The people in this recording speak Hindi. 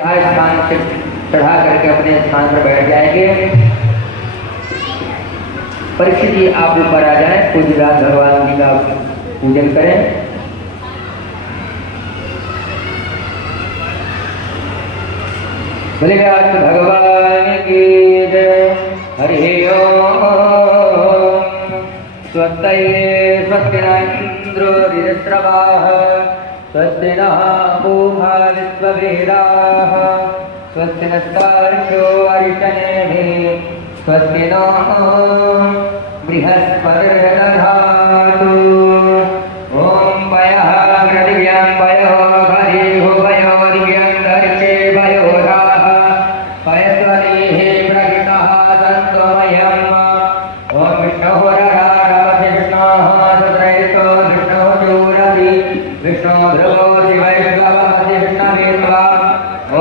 स्थान से चढ़ा करके अपने स्थान पर बैठ जाएंगे। परीक्षित जी आप ऊपर आ जाएं, पूज्यराज भगवान जी का पूजन करें। बलिराज भगवान की जय। हरि ओम। स्वस्ति स्वस्ति न इंद्रो ऋतश्रवाः स्वस्ति नः पूषा विश्ववेदाः स्वस्ति नस्तार्क्ष्यो अरिष्टनेमिः स्वस्ति नो बृहस्पतिर्दधातु